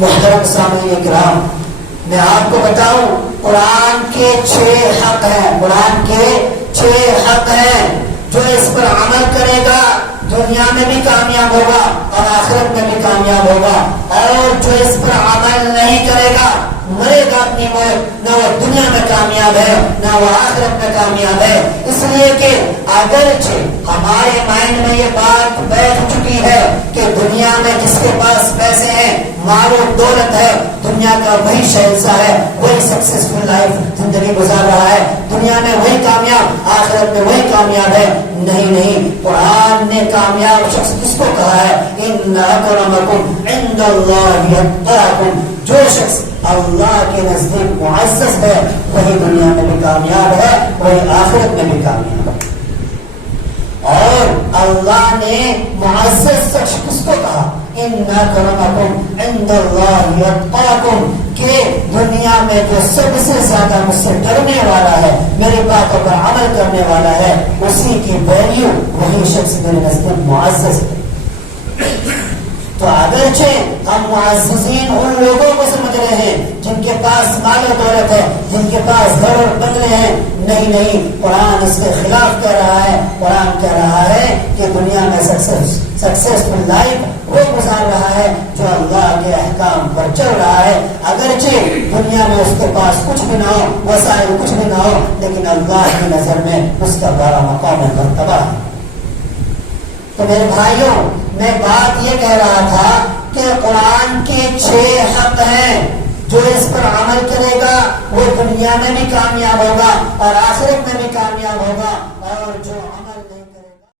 محترم سامعین اکرام، میں آپ کو بتاؤں قرآن کے 6 حق ہیں، قرآن کے 6 حق ہیں، جو اس پر عمل کرے گا دنیا میں بھی کامیاب ہوگا اور آخرت میں بھی کامیاب ہوگا، اور جو اس پر عمل نہیں کرے گا مرے گا اپنی موت، نہ وہ دنیا میں کامیاب ہے نہ وہ آخرت میں کامیاب ہے۔ اس لیے کہ اگرچہ ہمارے مائنڈ میں یہ بات بیٹھ چکی ہے کہ دنیا میں جس کے پاس پیسے ہیں، مال و دولت ہے، دنیا کا وہی شہنشاہ ہے، وہی سکسیسفل لائف زندگی گزار رہا ہے، دنیا میں وہی کامیاب، آخرت میں وہی کامیاب ہے۔ نہیں نہیں، قرآن نے کامیاب شخص کس کو کہا ہے؟ ان اکرمکم عند اللہ اتقاکم، جو شخص اللہ کے نزدیک معزز ہے وہی دنیا میں بھی کامیاب ہے، وہی آخرت میں بھی کامیاب ہے۔ اور اللہ نے معزز شخص کس کو کہا؟ ان اکرمکم عند اللہ اتقاکم، کہ دنیا میں جو سب سے زیادہ مجھ سے ڈرنے والا ہے، میری باتوں پر عمل کرنے والا ہے، اسی کی ویلیو وہی شخص میرے نزدیک معزز ہے۔ تو اگرچہ ہم معززین ان لوگوں کو سمجھ رہے ہیں جن کے پاس مال و دولت ہے، جن کے پاس گھر اور بنگلے ہیں، نہیں نہیں، قرآن اس کے خلاف کہہ رہا ہے۔ قرآن کہہ رہا ہے کہ دنیا میں سکسیسفل لائف وہ گزار رہا ہے جو اللہ کے احکام پر چل رہا ہے، اگرچہ دنیا میں اس کے پاس کچھ بھی نہ ہو، وسائل کچھ بھی نہ ہو، لیکن اللہ کی نظر میں اس کا بڑا مقام مرتبہ ہے۔ تو میرے بھائیوں، میں بات یہ کہہ رہا تھا کہ قرآن کے 6 حق ہیں، جو اس پر عمل کرے گا وہ دنیا میں بھی کامیاب ہوگا اور آخرت میں بھی کامیاب ہوگا، اور جو